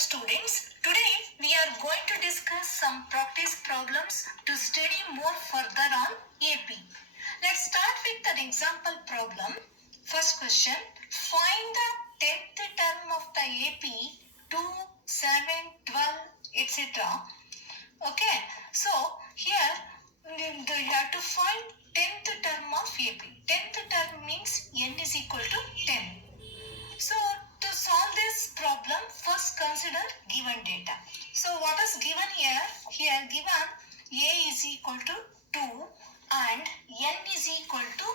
students, today we are going to discuss some practice problems to study more further on AP. Let's start with an example problem. First question, find the 10th term of the AP 2, 7, 12, etc. Okay, so here you have to find 10th term of AP. 10th term means n is equal to 10. So to solve this problem, first consider given data. So what is given here? Here given a is equal to 2 and n is equal to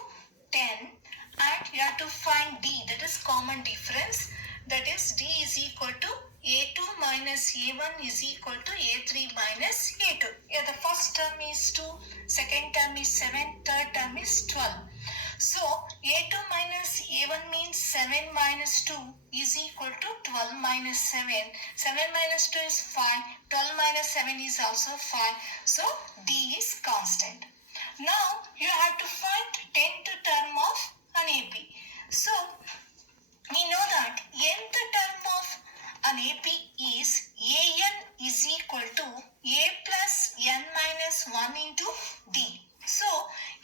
10, and you have to find d, that is common difference, that is d is equal to a2 minus a1 is equal to a3 minus a2. Here the first term is 2, second term is 7, third term is 12. So a2 minus a1 means 7 minus 2 is equal to 12 minus 7. 7 minus 2 is 5. 12 minus 7 is also 5. So d is constant. Now you have to find 10th term of an AP. So we know that nth term of an AP is an is equal to a plus n minus 1 into d. So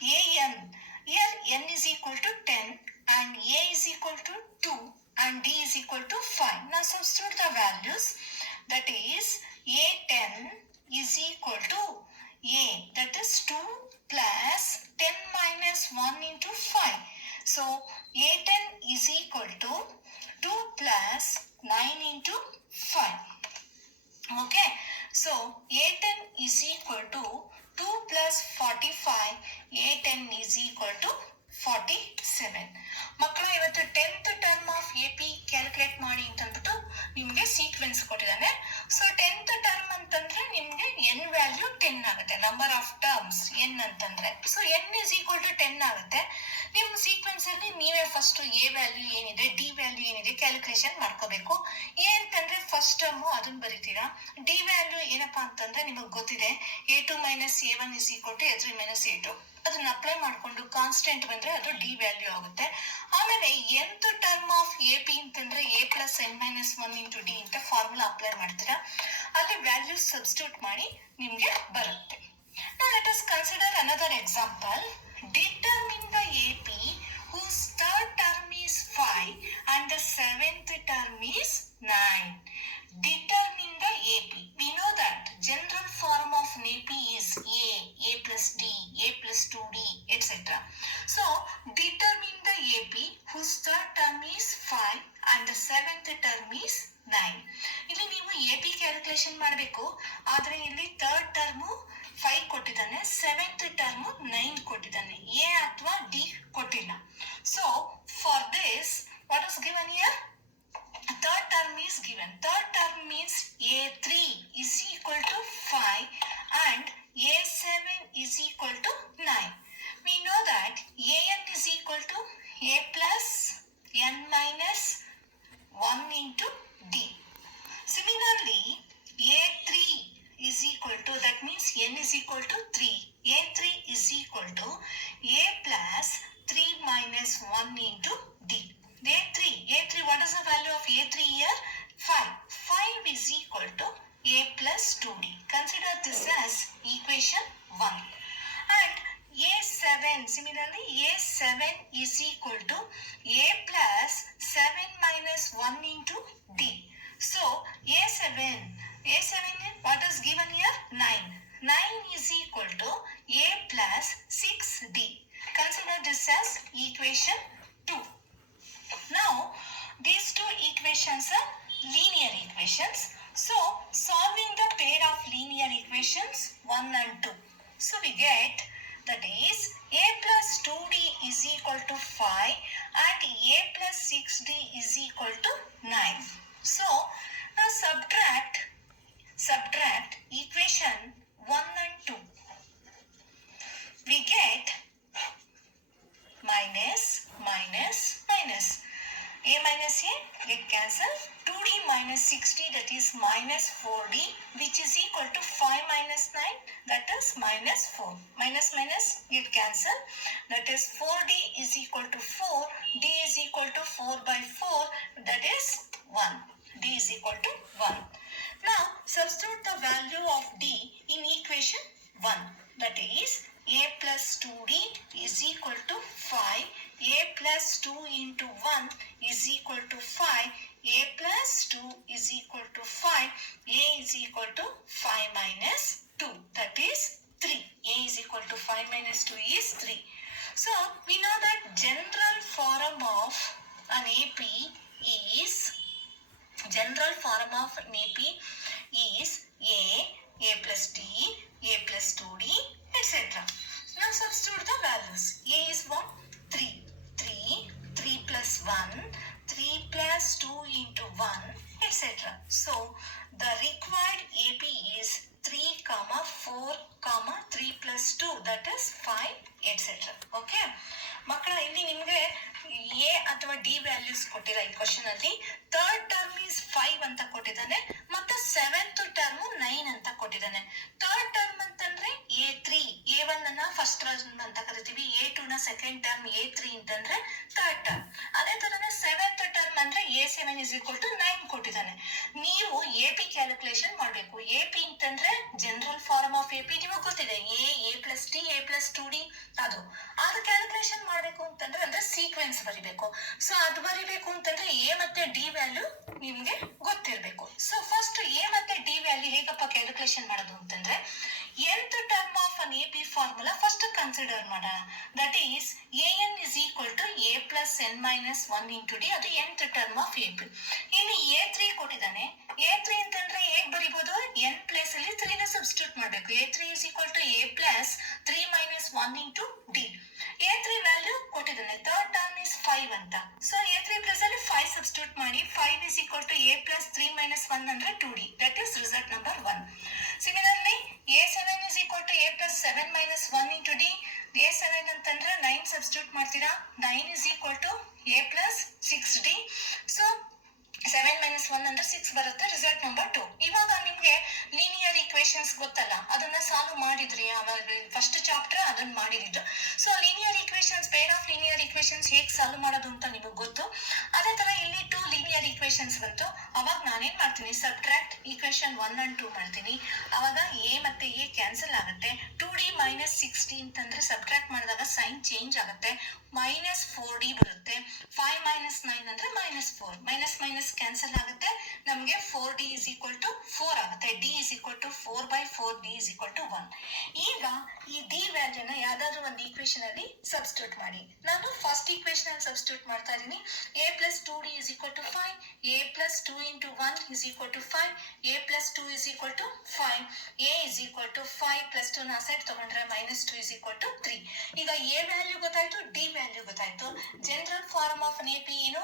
an, here n is equal to 10 and a is equal to 2 and d is equal to 5. Now substitute the values. That is a10 is equal to a, that is 2 plus 10 minus 1 into 5. So a10 is equal to 2 plus 9 into 5. Okay, so a10 is equal to 2 plus 45, a10 is equal to 47. ಮಕ್ಕಳು ಇವತ್ತು 10th term of AP calculate ಮಾಡಿ ಅಂತಂದ್ಬಿಟ್ಟು ನಿಮಗೆ ಸೀಕ್ವೆನ್ಸ್ ಕೊಟ್ಟಿದ್ದಾನೆ. So 10th term ಅಂತಂದ್ರೆ ನಿಮಗೆ n value 10 ಆಗುತ್ತೆ, number of terms n ಅಂತಂದ್ರೆ. So n is equal to 10 ಆಗುತ್ತೆ. ನಿಮ್ಮ ಸೀಕ್ವೆನ್ಸ್ ಅಲ್ಲಿ ನೀವೇ ಫಸ್ಟ್ a ವ್ಯಾಲ್ಯೂ ಏನಿದೆ, d ವ್ಯಾಲ್ಯೂ ಏನಿದೆ ಕ್ಯಾಲ್ಕುಲೇಷನ್ ಮಾಡ್ಕೋಬೇಕು. a ಅಂತಂದ್ರೆ ಫಸ್ಟ್ ಟರ್ಮ್ ಅದನ್ನ ಬರೀತೀರಾ. d ವ್ಯಾಲ್ಯೂ ಏನಪ್ಪಾ ಅಂತಂದ್ರೆ ನಿಮಗೆ ಗೊತ್ತಿದೆ, a2 minus a1 is equal to a3 minus a2. ಅದನ್ನ ಅಪ್ಲೈ ಮಾಡಿಕೊಂಡು ಕಾನ್ಸ್ಟೆಂಟ್ ಬಂದ್ರೆ ಅದು ಡಿ ವ್ಯಾಲ್ಯೂ ಆಗುತ್ತೆ. ಆಮೇಲೆ nth ಟರ್ಮ್ ಆಫ್ AP ಅಂತಂದ್ರೆ a plus n minus 1 into D ಅಂತ ಫಾರ್ಮುಲಾ ಅಪ್ಲೈ ಮಾಡ್ತೀರಾ. ಅಲ್ಲಿ ವ್ಯಾಲ್ಯೂ ಸಬ್ಸ್ಟಿಟ್ಯೂಟ್ ಮಾಡಿ ನಿಮ್ಗೆ ಬರುತ್ತೆ. Now let us consider another example. Determine the AP whose third term is 5 and the 7th term is 9. Determine the AP. We know that general form of an AP is a plus d, a plus 2d, etc. So determine the AP whose third term is 5 and the 7th term is 9. ಇಲ್ಲಿ ನೀವು AP calculation ಮಾಡಬೇಕು. ಆದರೆ ಇಲ್ಲಿ third term 5 ಕೊಟ್ಟಿದ್ದಾನೆ, 7th term 9 ಕೊಟ್ಟಿದ್ದಾನೆ, a ಅಥವಾ d ಕೊಟ್ಟಿಲ್ಲ. So for this what is given here? Third term is given. Third term means a3 is equal to 5 and a7 is equal to 9. We know that an is equal to a plus n minus 1 into d. Similarly, a3 is equal to, that means n is equal to 3. a3 is equal to a plus 3 minus 1 into d. A3, what is the value of A3 here? 5. 5 is equal to A plus 2D. Consider this as equation 1. And A7, similarly A7 is equal to A plus 7 minus 1 into D. So A7, what is given here? 9. 9 is equal to A plus 6D. Consider this as equation 2. Now, these two equations are linear equations. So, solving the pair of linear equations 1 and 2. So, we get, that is, a plus 2d is equal to 5 and a plus 6d is equal to 9. So, now subtract equation 1 and 2. We get minus. A minus a get cancelled. 2d minus 6d, that is minus 4d, which is equal to 5 minus 9, that is minus 4. Minus get cancelled. That is 4d is equal to 4. D is equal to 4 by 4, that is 1. D is equal to 1. Substitute the value of d in equation 1. That is a plus 2d is equal to 5. A plus 2 into 1 is equal to 5. A plus 2 is equal to 5. A is equal to 5 minus 2. That is 3. A is equal to 5 minus 2 is 3. So we know that general form of an AP is A plus D, A plus 2D, etc. Now substitute the values. A is what? 3. 3 plus 1, 3 plus 2 into 1, etc. So the required AP is 3, 4, 3 plus 2, that is 5, etc. Okay? ಮಕ್ಕಳ ಇಲ್ಲಿ ನಿಮಗೆ ಎ ಅಥವಾ D values ಕೊಟ್ಟಿಲ್ಲ ಈ ಕ್ವಶನ್ ಅಲ್ಲಿ. Third term is 5 ಅಂತ ಕೊಟ್ಟಿದ್ದಾನೆ, ಮತ್ತೆ ಸೆವೆಂತ್ ಟರ್ಮ್ 9 ಅಂತ ಕೊಟ್ಟಿದ್ದಾನೆ. ಥರ್ಡ್ ಟರ್ಮ್ ಅಂತಂದ್ರೆ A3, A1 ಅನ್ನ ಫಸ್ಟ್ ಟರ್ಮ್ ಅಂತ ಕರಿತೀವಿ, A2 ನ ಸೆಕೆಂಡ್ ಟರ್ಮ್, A3 ಅಂತಂದ್ರೆ ಥರ್ಡ್ ಟರ್ಮ್. ಅದೇ ತರನೇ ಸೆವೆಂತ್ ಟರ್ಮ್ ಅಂದ್ರೆ A7 is equal to 9 ಕೊಟ್ಟಿದ್ದಾನೆ. ನೀವು AP ಕ್ಯಾಲ್ಕುಲೇಷನ್ ಮಾಡಬೇಕು. AP ಅಂತಂದ್ರೆ ಜನರಲ್ ಫಾರ್ಮ್ ಆಫ್ AP ನಿಮಗೆ ಗೊತ್ತಿದೆ, A plus D, A plus 2D, ಅದು ಕ್ಯಾಲ್ಕುಲೇಷನ್ ಮಾಡಬೇಕು ಅಂತಂದ್ರೆ ಅಂದ್ರೆ ಸೀಕ್ವೆನ್ಸ್ ಬರಿಬೇಕು. ಸೊ ಅದು ಬರಿಬೇಕು ಅಂತಂದ್ರೆ ಎ ಮತ್ತೆ ಡಿ ವ್ಯಾಲ್ಯೂ ನಿಮ್ಗೆ ಗೊತ್ತಿರಬೇಕು. ಸೊ ಫಸ್ಟ್ ಎ ಮತ್ತೆ ಡಿ ವ್ಯಾಲ್ಯೂ ಹೇಗಪ್ಪ ಕ್ಯಾಲ್ಕುಲೇಷನ್ ಮಾಡೋದು ಅಂತಂದ್ರೆ nth term of an A P formula first consider ಮಾಡೋಣ. That is an is equal to a plus n minus 1 into d, ಅದು nth term of A P. ಇಲ್ಲಿ A3 ಕೊಟ್ಟಿದ್ದಾನೆ. A3 ಅಂತಂದ್ರೆ ಹೇಗ್ ಬರಿಬಹುದು? n ಪ್ಲೇಸ್ ಅಲ್ಲಿ 3 ನ ಸಬ್ಸ್ಟಿಟ್ಯೂಟ್ ಮಾಡಬೇಕು. A3 is equal to a plus 3 minus 1 into d. A3 ವ್ಯಾಲ್ಯೂ ಕೊಟ್ಟಿದ್ದಾನೆ, ಥರ್ಡ್ ಟರ್ಮ್ ಇಸ್ 5 ಅಂತ. ಸೊ A3 ಪ್ಲಸ್ ಅಲ್ಲಿ 5 ಸಬ್ಸ್ಟಿಟ್ಯೂಟ್ ಮಾಡಿ, 5 is equal to a plus 3 minus 1 ಅಂದ್ರೆ 2d. That is result number 1. Similarly A7 is equal to a plus 7 minus 1 into d. A7 ಅಂತಂದ್ರೆ 9 ಸಬ್ಸ್ಟಿಟ್ಯೂಟ್ ಮಾಡ್ತೀರಾ, 9 is equal to a plus 6d. So 7 minus 1 ಅಂದ್ರೆ 6 ಬರುತ್ತೆ, result number 2. ಇವಾಗ ನಿಮ್ಗೆ linear equations ಗೊತ್ತಲ್ಲ, ಅದನ್ನ ಸಾಲ್ವ್ ಮಾಡಿದ್ರಿ ಫಸ್ಟ್ ಚಾಪ್ಟರ್, ಅದನ್ನ ಮಾಡಿದ್ದು. So linear equations, pair of linear equations ಹೇಗೆ ಸಾಲ್ವ್ ಮಾಡೋದು ಅಂತ ನಿಮಗೆ ಗೊತ್ತು. ಅದೇ ತರ ಇಲ್ಲಿ 2 ಲೀನಿಯರ್ ಈಕ್ವೇಶನ್ಸ್ ಬಂತು. ಅವಾಗ ನಾನೇನ್ ಮಾಡ್ತೀನಿ, ಸಬ್ಟ್ರಾಕ್ಟ್ ಈಕ್ವೇಶನ್ 1 and 2 ಮಾಡ್ತೀನಿ. ಅವಾಗ ಎ ಮತ್ತೆ ಎ ಕ್ಯಾನ್ಸಲ್ ಆಗುತ್ತೆ. 2d minus 6d ಅಂತಂದ್ರೆ ಸಬ್ಟ್ರಾಕ್ಟ್ ಮಾಡಿದಾಗ ಸೈನ್ ಚೇಂಜ್ ಆಗುತ್ತೆ, minus 4d ಬರುತ್ತೆ. 5 minus 9 ಅಂದ್ರೆ minus 4. ಮೈನಸ್ ಮೈನಸ್ ಕ್ಯಾನ್ಸಲ್ ಆಗುತ್ತೆ, ನಮಗೆ 4d is equal to 4 ಆಗುತ್ತೆ. d is equal to 4 by 4, d is equal to 1. ಈಗ ಈ d ವ್ಯಾಲ್ಯೂನ ಯಾವ್ದಾದ್ರು ಒಂದು ಈಕ್ವೇಶನ್ ಅಲ್ಲಿ ಸಬ್ಸ್ಟಿಟ್ಯೂಟ್ ಮಾಡಿ. ನಾನು ಫಸ್ಟ್ ಈಕ್ವೇಶನ್ ಅಲ್ಲಿ ಸಬ್ಸ್ಟಿಟ್ಯೂಟ್ ಮಾಡ್ತಾ ಇದೀನಿ. a plus 2d is equal to 5. a plus 2 into 1 is equal to 5. a plus 2 is equal to 5. a is equal to 5 plus 2 ನ ಸೈಡ್ ತಗೊಂಡ್ರೆ minus 2 is equal to 3. ಈಗ a ವ್ಯಾಲ್ಯೂ ಗೊತ್ತಾಯ್ತು, d ವ್ಯಾಲ್ಯೂ ಗೊತ್ತಾಯ್ತು. General form of A P ಏನು?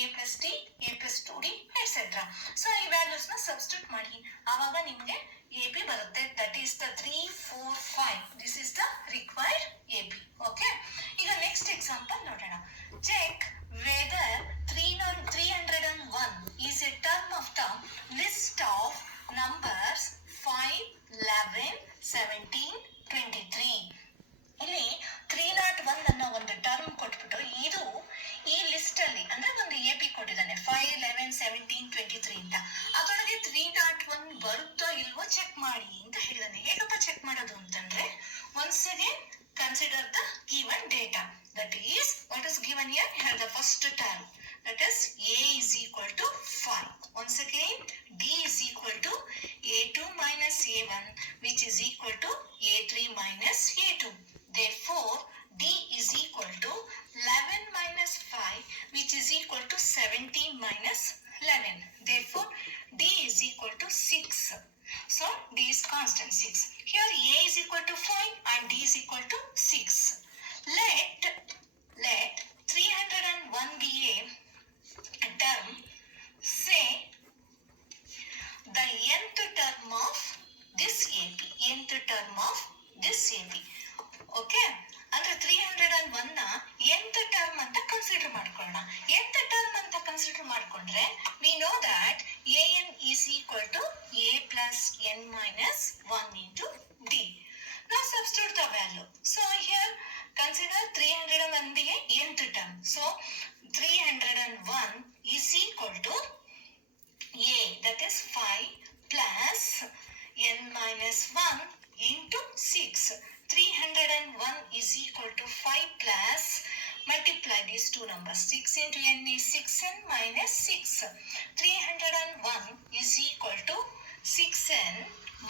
a plus d, a plus 2d, etcetera. So ಈ values ನ substitute ಮಾಡಿ, ಆವಾಗ ನಿಮ್ಗೆ ಎ ಪಿ ಬರುತ್ತೆ. That is the 3, 4, 5. This is the required A P. Okay, ಈಗ ನೆಕ್ಸ್ಟ್ ಎಕ್ಸಾಂಪಲ್ ನೋಡೋಣ. Check whether 301 is a term of the list of numbers 5, 11, 17, 23. ಇಲ್ಲಿ 301 ಅನ್ನೋ ಒಂದು ಟರ್ಮ್ ಕೊಟ್ಬಿಟ್ಟು ಇದು ಈ ಲಿಸ್ಟ್ ಅಲ್ಲಿ ಅಂದ್ರೆ ಒಂದು ಎ ಪಿ ಕೊಟ್ಟಿದ್ದಾನೆ, 5, 11, 17, 23 ಅಂತ. ಅದರೊಳಗೆ 301 ಬರುತ್ತೋ ಇಲ್ವೋ ಚೆಕ್ ಮಾಡಿ ಅಂತ ಹೇಳಿದಾನೆ. ಹೇಗಪ್ಪ ಚೆಕ್ ಮಾಡೋದು ಅಂತಂದ್ರೆ, once again consider the given data. That is what is given here? Here the first term, that is a is equal to 5. Once again d is equal to a2 minus a1, which is equal to a3 minus a2. Therefore d is equal to 11 minus 5, which is equal to 17 minus 11. Therefore d is equal to 6. So d is constant 6. Here a is equal to 5 and d is equal to 6. Let 301 be a term, say the nth term of this AP, nth term of this AP. Okay, ಅಂದ್ರೆ 301 ನ nth term ಅಂತ ಕನ್ಸಿಡರ್ ಮಾಡ್ಕೊಳ್ಳೋಣ. nth term ಅಂತ ಕನ್ಸಿಡರ್ ಮಾಡ್ಕೊಂಡ್ರೆ we know that an is equal to a plus n minus 1 into d. Now substitute the value. So here consider 301 be a nth term. So 301 is equal to a, that is 5 plus n minus 1 into 6. 301 is equal to 5 plus, multiply these two numbers. 6 into n is 6n minus 6. 301 is equal to 6n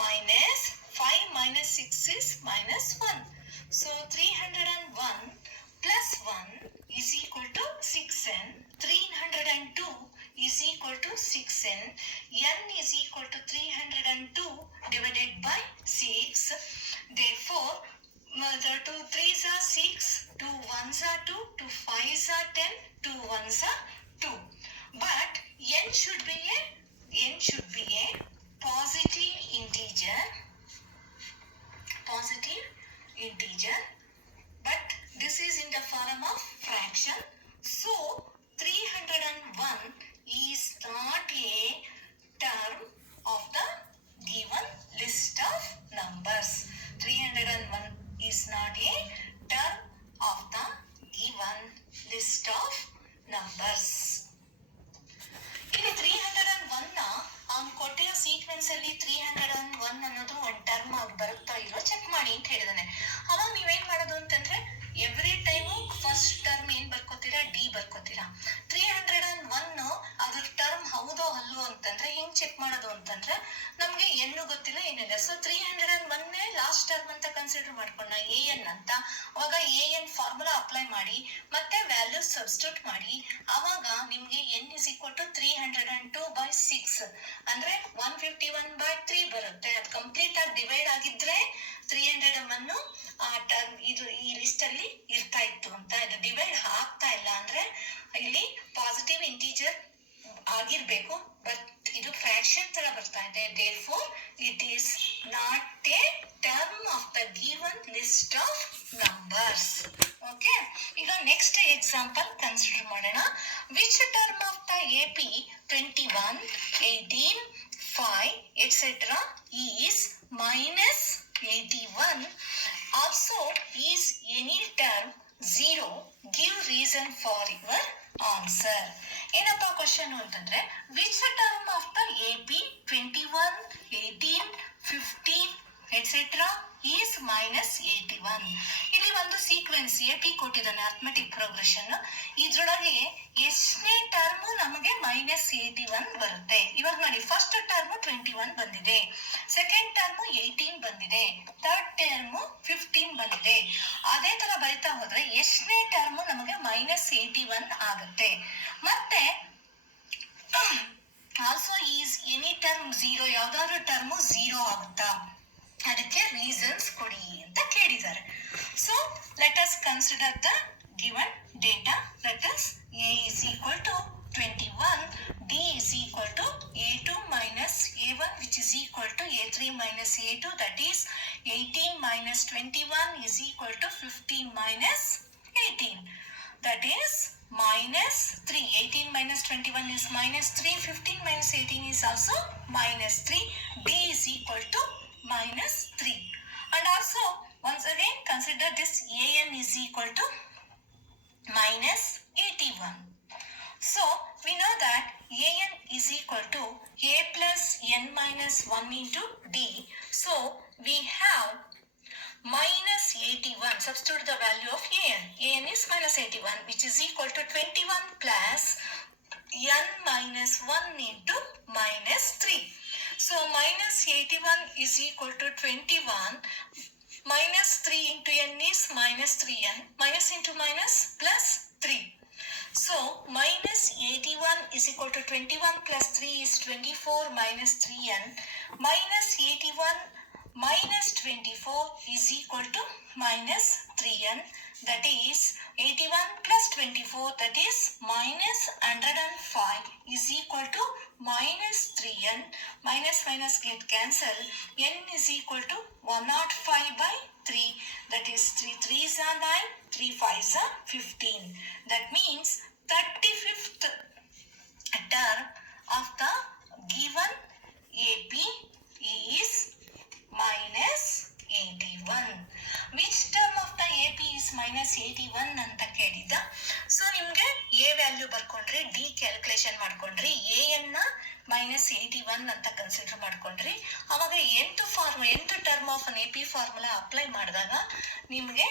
minus 5 minus 6 is minus 1. So 301 plus 1 is equal to 6n. 302 is equal to 6n. n is equal to 302 divided by 6. Therefore, the 2 3s are 6, 2 1s are 2, 2 5s are 10, 2 1s are 2. But n should be a positive integer. But this is in the form of fraction. So 301 is not a term of the given list of numbers. 301 is not a term of the given list of numbers. ಇಲ್ಲಿ 301 ಅವ್ನು ಕೊಟ್ಟಿರೋ ಸೀಕ್ವೆನ್ಸ್ ಅಲ್ಲಿ 301 ಅನ್ನೋದು ಒಂದು ಟರ್ಮ್ ಆಗಿ ಬರುತ್ತಾ ಇಲ್ವೋ ಚೆಕ್ ಮಾಡಿ ಅಂತ ಹೇಳಿದಾನೆ. ಅವಾಗ ನೀವೇನ್ ಮಾಡೋದು ಅಂತಂದ್ರೆ ಎವ್ರಿ ಟೈಮು ಫಸ್ಟ್ ಟರ್ಮ್ ಏನ್ ಬರ್ಕೋತೀರಾ, ಡಿ ಬರ್ಕೋತೀರಾ. 301 ಅದ್ರ ಟರ್ಮ್ ಹೌದೋ ಅಲ್ವೋ ಅಂತಂದ್ರೆ ಹೆಂಗ್ ಚೆಕ್ ಮಾಡೋದು ಅಂತಂದ್ರೆ ನಮ್ಗೆ ಎನ್ನು ಗೊತ್ತಿಲ್ಲ ಏನಿಲ್ಲ. ಸೊ 301 ಲಾಸ್ಟ್ ಟರ್ಮ್ ಅಂತ ಕನ್ಸಿಡರ್ ಮಾಡ್ಕೊಂಡ ಎ ಎನ್ ಅಂತ. ಅವಾಗ ಎ ಎನ್ ಫಾರ್ಮುಲಾ ಅಪ್ಲೈ ಮಾಡಿ ಮತ್ತೆ ವ್ಯಾಲ್ಯೂ ಸಬ್ಸ್ಟಿಟ್ಯೂಟ್ ಮಾಡಿ. ಅವಾಗ ನಿಮ್ಗೆ ಎನ್ ಇಸ್ ಈಕ್ವಲ್ ಟು 302/6 ಅಂದ್ರೆ 151/3 ಬರುತ್ತೆ. ಅದು ಕಂಪ್ಲೀಟ್ ಆಗಿ ಡಿವೈಡ್ ಆಗಿದ್ರೆ 301 ಟರ್ಮ್ ಇದು ಈ ಲಿಸ್ಟ್ ಅಲ್ಲಿ ಇರ್ತಾ ಇತ್ತು ಅಂತ. ಇದು ಡಿವೈಡ್ ಆಗ್ತಾ ಇಲ್ಲ ಅಂದ್ರೆ ಇಲ್ಲಿ ಪಾಸಿಟಿವ್ ಇಂಟೀಜರ್ ಆಗಿರ್ಬೇಕು, ಬಟ್ ಇದು ಫ್ರಾಕ್ಷನ್ ತರ ಬರ್ತಾ ಇದೆ. therefore it is not a term of the given list of numbers. Okay, ಈಗ ನೆಕ್ಸ್ಟ್ ಎಕ್ಸಾಂಪಲ್ ಕನ್ಸಿಡರ್ ಮಾಡೋಣ. Which term of the AP 21 18 5 etc. is minus 81. Also is any term 0. Give reason for your answer. ಏನಪ್ಪ ಕ್ವಶನ್ ಅಂತಂದ್ರೆ which term of the AP 21 18 15 etcetera is minus 81. ಇಲ್ಲಿ ಒಂದು sequence AP ಕೊಟ್ಟಿದ್ದಾನೆ, arithmetic progression. ಇದ್ರೊಳಗೆ ಎಷ್ಟನೇ ಟರ್ಮು ನಮಗೆ ಮೈನಸ್ 81 ಬರುತ್ತೆ. ಇವಾಗ ನೋಡಿ, ಫಸ್ಟ್ ಟರ್ಮು 21 ಬಂದಿದೆ, ಸೆಕೆಂಡ್ ಟರ್ಮು 18 ಬಂದಿದೆ, ಥರ್ಡ್ ಟರ್ಮು 15 ಬಂದಿದೆ. ಅದೇ ತರ ಬರಿತಾ ಹೋದ್ರೆ ಎಷ್ಟನೇ ಟರ್ಮು ನಮಗೆ ಮೈನಸ್ 81 ಆಗುತ್ತೆ. ಮತ್ತೆ ಆಲ್ಸೋ ಈಸ್ ಎನಿ ಟರ್ಮ್ 0, ಯಾವ್ದಾದ್ರು ಟರ್ಮು 0 ಆಗುತ್ತಾ, ಅದಕ್ಕೆ ರೀಸನ್ಸ್ ಕೊಡಿ ಅಂತ ಕೇಳಿದ್ದಾರೆ. So let us consider the given data. Let us A is equal to 21, D is equal to A2 minus A1 which is equal to A3 minus A2, that is 18 minus 21 is equal to 15 minus 18, that is minus 3. 18 minus 21 is minus 3, 15 minus 18 is also minus 3. D is equal to minus 3. And also once again consider this AN is equal to minus 81. So we know that AN is equal to A plus N minus 1 into D. So we have minus 81. Substitute the value of AN. AN is minus 81 which is equal to 21 plus N minus 1 into minus 3. So minus 81 is equal to 21. Minus 3 into n is minus 3n. Minus into minus plus 3. So minus 81 is equal to 21 plus 3 is 24 minus 3n. Minus 81 minus 24 is equal to minus 3n. That is 81 plus 24, that is minus 105 is equal to minus 3n. Minus minus get cancel. N is equal to 105/3. That is 3 3s are 9, 3 5s are 15. That means 35th term of the given AP is minus 81. Which term of the AP is minus 81 ಅಂತ ಕೇಳಿದ. ಸೊ ನಿಮ್ಗೆ A value ಬರ್ಕೊಂಡ್ರಿ, D calculation ಮಾಡ್ಕೊಂಡ್ರಿ, A ನ minus 81 ಅಂತ ಕನ್ಸಿಡರ್ ಮಾಡ್ಕೊಂಡ್ರಿ. ಅವಾಗ nth term of an AP formula apply ಮಾಡಿದಾಗ ನಿಮಗೆ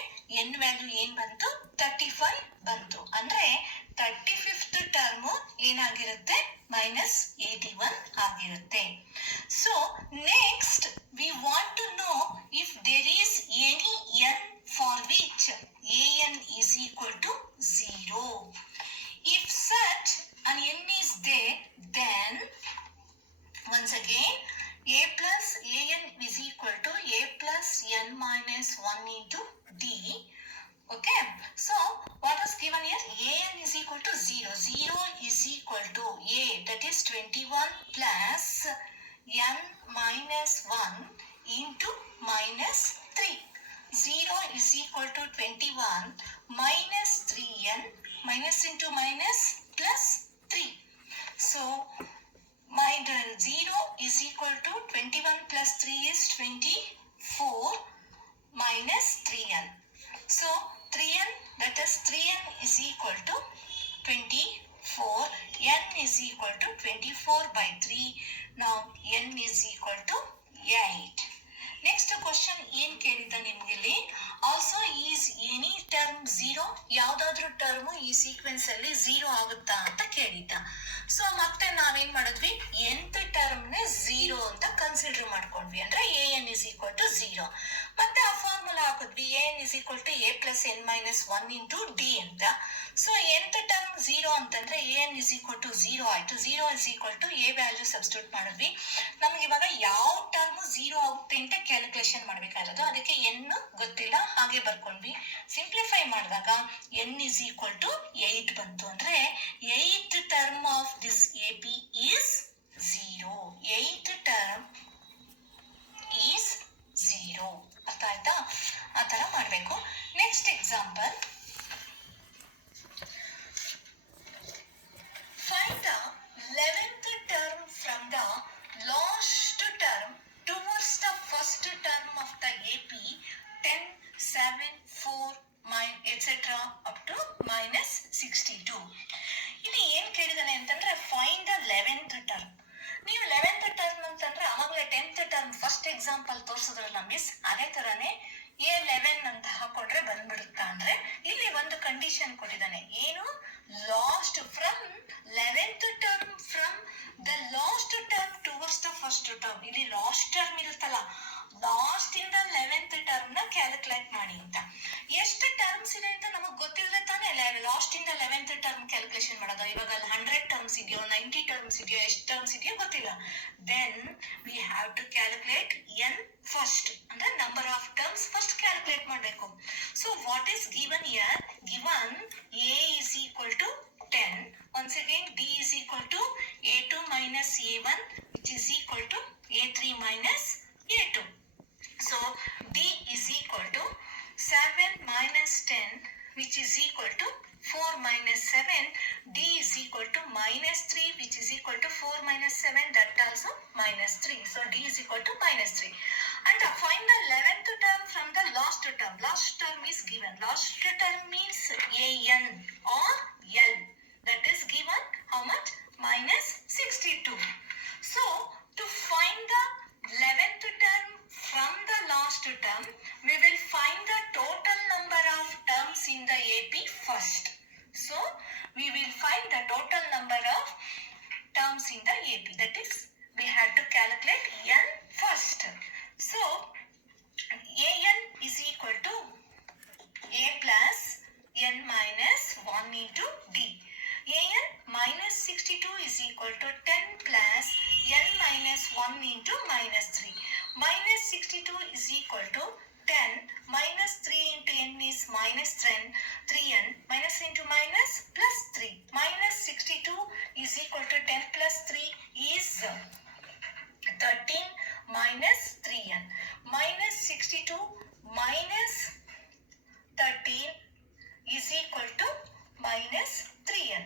n ವ್ಯಾಲ್ಯೂ ಏನ್ ಬಂತು 35 ಬಂತು. ಅಂದ್ರೆ 35th ಟರ್ಮ್ ಏನಾಗಿರುತ್ತೆ -81 ಆಗಿರುತ್ತೆ. So next we want to know if there is any n for which an is equal to 0. If such an n is there, then once again a plus an is equal to a plus n minus 1 into d. Okay, so what is given here? An is equal to 0. 0 is equal to a, that is 21 plus n minus 1 into minus 3. 0 is equal to 21 minus 3n, minus into minus plus 3. So, my 0 is equal to 21 plus 3 is 24 minus 3n. So, 3n, that is 3n is equal to 24. n is equal to 24 by 3. Now, n is equal to 8. Next question ಏನ್ ಕೇಳಿದ್ದ ನಿಮ್ಗಿಲ್ಲಿ, also is any term 0, ಯಾವ್ದಾದ್ರು ಟರ್ಮ್ ಈ ಸೀಕ್ವೆನ್ಸ್ ಅಲ್ಲಿ 0 ಆಗುತ್ತಾ ಅಂತ ಕೇಳಿದ್ದ. ಸೊ ಮತ್ತೆ ನಾವೇನ್ ಮಾಡಿದ್ವಿ, nth ಟರ್ಮ್ ನ 0 ಅಂತ ಕನ್ಸಿಡರ್ ಮಾಡ್ಕೊಂಡ್ವಿ. ಅಂದ್ರೆ an is equal to 0. ಮತ್ತೆ ಆ ಫಾರ್ಮುಲಾ ಹಾಕಿದ್ವಿ, an is equal to a plus n minus 1 into d ಅಂತ. ಸೊ nth ಟರ್ಮ್ 0 ಅಂತಂದ್ರೆ an is equal to 0 ಆಯ್ತು. 0 is equal to a value substitute ಮಾಡಿದ್ವಿ. ನಮ್ಗೆ ಇವಾಗ ಯಾವ ಟರ್ಮ್ 0 ಆಗುತ್ತೆ ಅಂತ ಕ್ಯಾಲ್ಕುಲೇಷನ್ ಮಾಡ್ಬೇಕಾಗಿರೋದು. ಅದಕ್ಕೆ n ಗೊತ್ತಿಲ್ಲ, ಹಾಗೆ ಬರ್ಕೊಂಡ್ವಿ. ಸಿಂಪ್ಲಿಫೈ ಮಾಡಿದಾಗ n is equal to 8 ಬಂತು. ಅಂದ್ರೆ 8th term of this AP is 0. 8th term is 0. ಅರ್ಥ ಆಯ್ತಾ? ಆ ತರ ಮಾಡ್ಬೇಕು. Next example, find the 11th term from the last term towards the first term of the AP 10, 7, 4, etc. up to minus 62. ಇಲ್ಲಿ ಏನ್ ಕೇಳಿದಾನೆ ಅಂತಂದ್ರೆ ಫೈಂಡ್ ದ 11th ಟರ್ಮ್. ನೀವು 11th ಟರ್ಮ್ ಅಂತಂದ್ರೆ ಅವಾಗಲೇ 10th ಟರ್ಮ್ ಫಸ್ಟ್ ಎಕ್ಸಾಂಪಲ್ ತೋರಿಸಿದ್ರಲ್ಲ miss, ಅದೇ ತರನೇ A11 ಅಂತ ಹಾಕೊಂಡ್ರೆ ಬಂದ್ಬಿಡುತ್ತಾ ಅಂದ್ರೆ ಇಲ್ಲಿ ಒಂದು ಕಂಡೀಷನ್ ಕೊಟ್ಟಿದ್ದಾನೆ. ಏನು? Last from 11th term from the last term towards the first term. ಇಲ್ಲಿ ಲಾಸ್ಟ್ ಟರ್ಮ್ ಇರುತ್ತಲ್ಲ, ಲಾಸ್ಟ್ ಇಂದ 11th ಟರ್ಮ್ ನ ಕ್ಯಾಲ್ಕುಲೇಟ್ ಮಾಡಿ ಅಂತ. ಎಷ್ಟು ಟರ್ಮ್ಸ್ ಇದೆ ಅಂತ ನಮಗ್ ಗೊತ್ತಿದ್ರೆ ತಾನೇ ಲಾಸ್ಟ್ ಇಂದ 11th ಟರ್ಮ್ ಕ್ಯಾಲ್ಕುಲೇಷನ್ ಮಾಡೋದು. ಇವಾಗ ಅಲ್ಲಿ 100 ಟರ್ಮ್ಸ್ ಇದೆಯೋ 90 ಟರ್ಮ್ಸ್ ಇದೆಯೋ ಎಷ್ಟು ಟರ್ಮ್ಸ್ ಇದೆಯೋ ಗೊತ್ತಿಲ್ಲ. Then we have to calculate n first, ಅಂದ್ರೆ number of terms first calculate ಮಾಡಬೇಕು. So what is given here? Given a is equal to 10. Once again d is equal to a2 minus a1 which is equal to a3 minus a2. So d is equal to 7 minus 10 which is equal to 4 minus 7. D is equal to minus 3 which is equal to 4 minus 7, that also minus 3. So D is equal to minus 3. And find the 11th term from the last term. Last term is given. Last term means AN or L. That is given how much? Minus 62. So to find the 11th term from the last term, we will find the total number of terms in the AP first. So we will find the total number of terms in the AP. That is, we have to calculate n first. So an is equal to a plus n minus 1 into d. an minus 62 is equal to 10 plus n minus 1 into minus 3. Minus 62 is equal to 10 minus 3 into n is minus 10, 3n minus into minus plus 3. Minus 62 is equal to 10 plus 3 is 13 minus 3n. Minus 62 minus 13 is equal to minus 3n.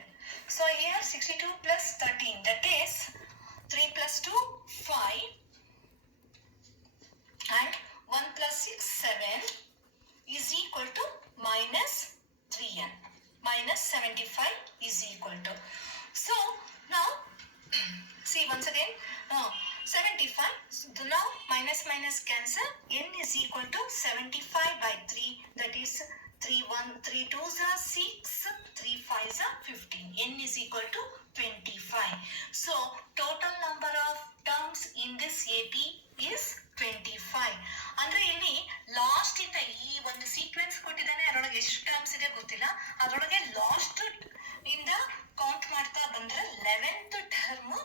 So here 62 plus 13, that is 3 plus 2, 5 and 1 plus 6, 7 is equal to minus 3n. Minus 75 is equal to. So now see once again 75. So now minus minus cancel. N is equal to 75 by 3. That is 3 1 3 2s are 6, 3 5s are 15. N is equal to 25. So total number of terms in this AP is 25. ಅಂದ್ರೆ ಇಲ್ಲಿ ಲಾಸ್ಟ್ ಇಂದ ಈ ಒಂದು ಸೀಕ್ವೆನ್ಸ್ ಕೊಟ್ಟಿದ್ದಾನೆ, ಅದರೊಳಗೆ ಎಷ್ಟು ಟರ್ಮ್ಸ್ ಇದೆ ಗೊತ್ತಿಲ್ಲ, ಅದರೊಳಗೆ ಲಾಸ್ಟ್ ಇಂದ ಕೌಂಟ್ ಮಾಡ್ತಾ ಬಂದ್ರೆ 11th ಟರ್ಮ್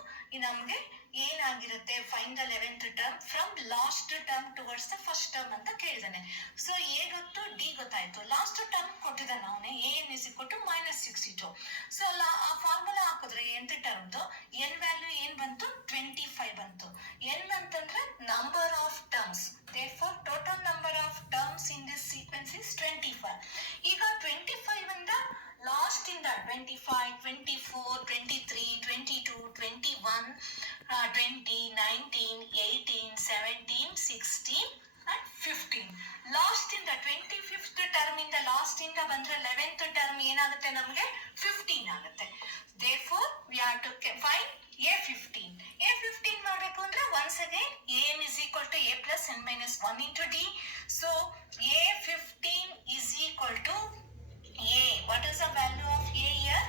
ನಮ್ಗೆ ಏನಾಗಿರುತ್ತೆ, fine the 11th term from last term towards the first term ಅಂತ ಕೇಳಿದಾನೆ. ಸೊ ಎ ಗೊತ್ತು, ಡಿ ಗೊತ್ತಾಯ್ತು, ಲಾಸ್ಟ್ ಟರ್ಮ್ ಕೊಟ್ಟಿದ್ದಾನೆ ಅವನೇ, ಎನ್ ಇಸ್ ಇಕ್ವಲ್ ಟು -62. ಸೊ ಆ ಫಾರ್ಮುಲಾ ಹಾಕಿದ್ರೆ nth ಟರ್ಮ್ದು ಎನ್ ವ್ಯಾಲ್ಯೂ ಏನ್ ಬಂತು, 25 ಬಂತು. ಎನ್ ಅಂತಂದ್ರೆ number of terms, therefore total number of terms in this sequence is 25. ಈಗ 25 ಇಂದ ಲಾಸ್ಟ್ ಇಂದ 25, 24, 23, 22, 21, 20, 19, 18, 17, 16 and 15. ಲಾಸ್ಟ್ ಇಂದ 25th ಟರ್ಮ್ ಇಂದ ಲಾಸ್ಟ್ ಇಂದ ಬಂದ್ರೆ 11th ಟರ್ಮ್ ಏನಾಗುತ್ತೆ ನಮಗೆ 15 ಆಗುತ್ತೆ. therefore we have to find A15. A15 ಮಾಡಬೇಕು ಅಂದ್ರೆ once again an is equal to a plus n minus 1 into d. so A15 is equal to a. what is the value of a here?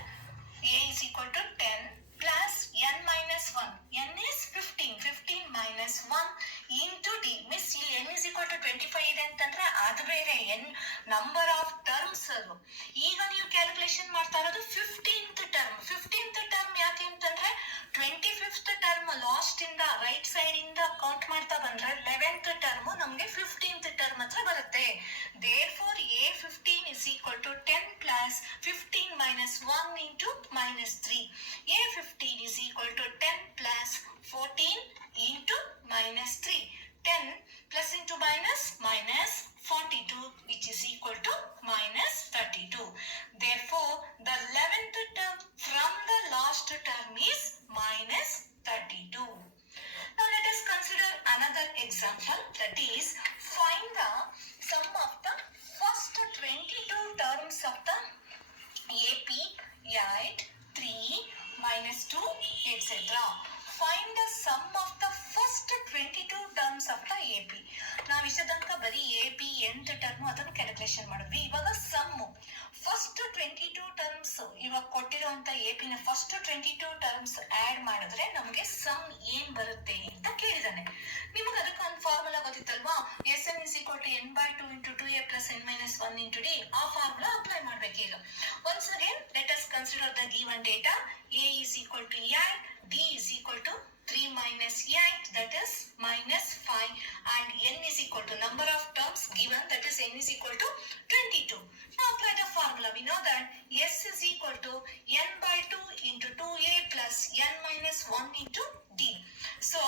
A is equal to 10 plus n minus 1. n is 15. 15 minus 1 into d. miss ಇಲ್ಲಿ n is equal to 25 ಇದೆ ಅಂತಂದ್ರೆ ಅದು ಬೇರೆ, n number of terms ಅದು. ಈಗ ನೀವು ಕ್ಯಾಲ್ಕುಲೇಷನ್ ಮಾಡ್ತಾ ಇರೋದು 15th ಟರ್ಮ್. 15th ಟರ್ಮ್ ಯಾಕೆ ಅಂತಂದ್ರೆ 25th ಟರ್ಮ್ ಲಾಸ್ಟ್ ಇಂದ ರೈಟ್ ಸೈಡ್ ಇಂದ ಕೌಂಟ್ ಮಾಡ್ತಾ ಬಂದ್ರೆ 11th ಟರ್ಮ್ ನಮ್ಗೆ 15th ಟರ್ಮ್ ಹತ್ರ ಬರುತ್ತೆ. therefore A15 is equal to 10 plus 15 minus 1 into -3. A15 is equal to 10 plus 14 into -3. 10 plus into minus, minus 42, which is equal to -32. therefore the 11th term from the last term is -32. now let us consider another example, that is find the sum of the first 22 terms of the AP 8, 3, -2, etc. find the sum of the first 22 terms of the AP. ನಾವು ಇಷ್ಟ ತನಕ ಬರೀ AP nth term ಅದನ್ನು ಕ್ಯಾಲ್ಕುಲೇಷನ್ ಮಾಡಿದ್ವಿ. ಇವಾಗ some first 22 ಟರ್ಮ್ಸ್ ಇವಾಗ ಕೊಟ್ಟಿರುವಂತ AP ನ ಫಸ್ಟ್ 22 ಟರ್ಮ್ಸ್ ಆಡ್ ಮಾಡಿದ್ರೆ ನಮಗೆ ಸಮ್ ಏನ್ ಬರುತ್ತೆ ಅಂತ ಕೇಳಿದಾನೆ. ನಿಮಗೆ ಅದಕ್ಕೆ ಒಂದು ಫಾರ್ಮುಲಾ ಗೊತ್ತಿತ್ತಲ್ವಾ, Sn is equal to n/2 into 2a plus n minus 1 into d. ಆ ಫಾರ್ಮುಲಾ ಅಪ್ಲೈ ಮಾಡ್ಬೇಕು. ಈಗ once again let us consider the given data. A is equal to 8, d is equal to 3 minus 8, that is -5, and n is equal to number of terms given, that is n is equal to 22. Now apply the formula. We know that S is equal to n/2 into 2a plus n minus 1 into d. So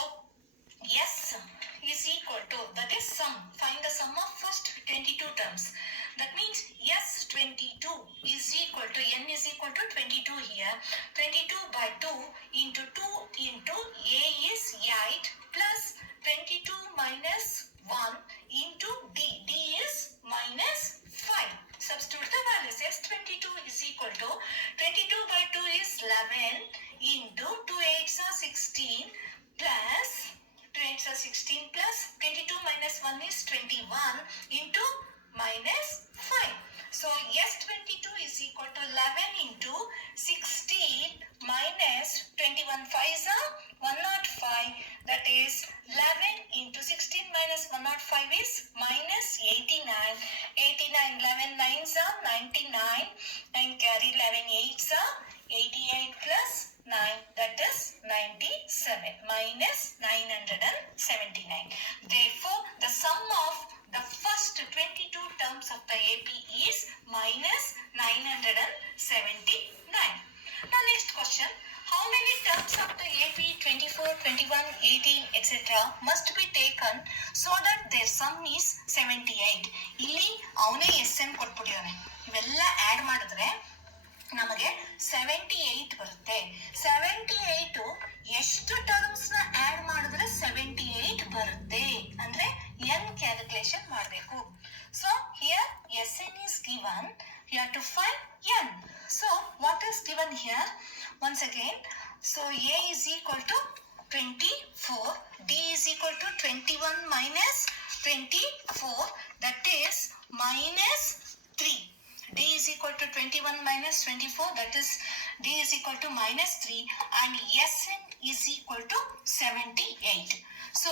S is equal to, that is sum. Find the sum of first 22 terms. That means S22 is equal to, n is equal to 22 here. 22 by 2 into 2 into a is 8 plus 22 minus 1 into d. d is -5. Substitute the values. S22 is equal to 22 by 2 is 11 into 2 8s are 16 plus 2 8s are 16 plus 22 minus 1 is 21 into -5. So S22 is equal to 11 into 16 minus 21 5s are 105. That is 11 into 16 minus 105 is -89. 89, 11 9s are 99 and carry 11 8s are 88 plus 9, that is 97, -979. Therefore the sum of the first 22 terms of the AP is -979. Now next question, how many terms of the AP 24, 21, 18, etc. must be taken so that their sum is 78? ಇಲ್ಲಿ ಅವನೇ SN ಕೊಟ್ಬಿಟ್ಟಿದ್ದಾನೆ. ಇವೆಲ್ಲ ಆಡ್ ಮಾಡಿದ್ರೆ ನಮಗೆ 78 ಬರುತ್ತೆ. 78 ಎಷ್ಟು ಟರ್ಮ್ಸ್ ನ ಆಡ್ ಮಾಡಿದ್ರೆ 78 ಬರುತ್ತೆ ಅಂದ್ರೆ n ಕ್ಯಾಲ್ಕುಲೇಷನ್ ಮಾಡಬೇಕು. So here Sn is given, you have to find n. So what is given here? Once again, so A is equal to 24. D is equal to 21 minus 24, that is minus 3. D is equal to 21 minus 24, that is D is equal to minus 3, and Sn is equal to 78. So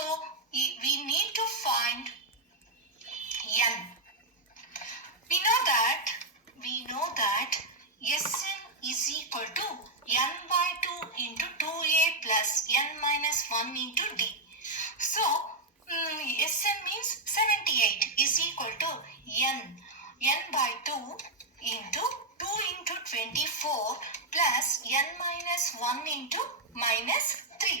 we need to find N. We know that Sn is equal to N by 2 into 2a plus N minus 1 into D. So Sn means 78 is equal to N by 2 into 2 into 24 plus N minus 1 into minus 3.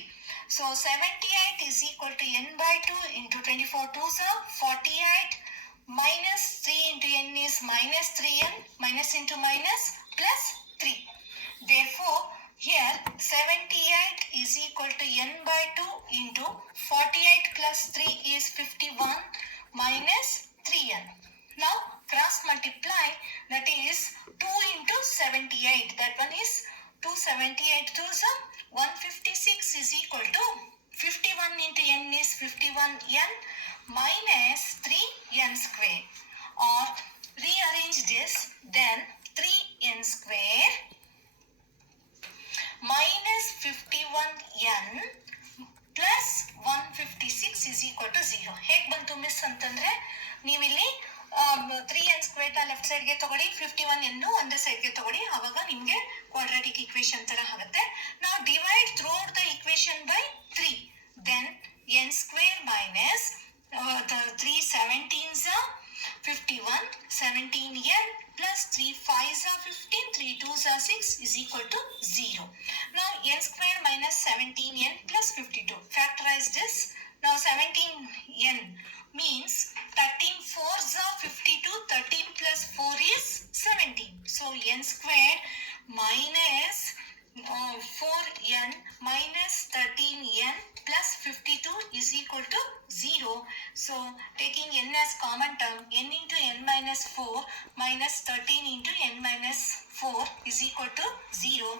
So 78 is equal to N by 2 into 24 2s are 48. Minus 3 into N is minus 3N, minus into minus plus 3. Therefore, here 78 is equal to N by 2 into 48 plus 3 is 51 minus 3N. Now, cross multiply, that is 2 into 78. That one is 278 2s are 156 is equal to 51 into N is 51N minus 3N square. Or rearrange this, then 3N square minus 51N plus 156 is equal to 0. ಹೇಗೆ ಬಂತು ಮಿಸ್ ಅಂತಂದ್ರೆ ನೀವಿಲ್ಲಿ 3n square left ಸೈಡ್ಗೆ ತಗೊಳ್ಳಿ, 51n ಒಂದೇ ಸೈಡ್ಗೆ ತಗೊಳ್ಳಿ, ಆವಾಗ ನಿಮಗೆ ಕ್ವಾಡ್ರಾಟಿಕ್ ಇಕ್ವೇಶನ್ ತರ ಆಗುತ್ತೆ. ನಾವು divide through out the equation by 3, then n square minus the 3 17s are 51, 17n plus 3 5s are 15, 3 2s are 6 is equal to 0. Now n square minus 17n plus 52. Factorize this. Now 17n means 13 4s are 52, 13 plus 4 is 17. So n square minus 4n minus 13n plus 52 is equal to 0. So taking n as common term, n into n minus 4 minus 13 into n minus 4 is equal to 0.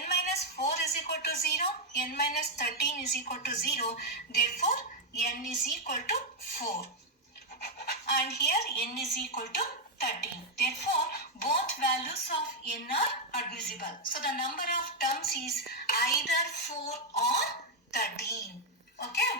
n minus 4 is equal to 0, n minus 13 is equal to 0. Therefore, n is equal to 4. And here n is equal to 13. Therefore, both values of n are admissible. So the number of terms is either 4 or 13. Okay.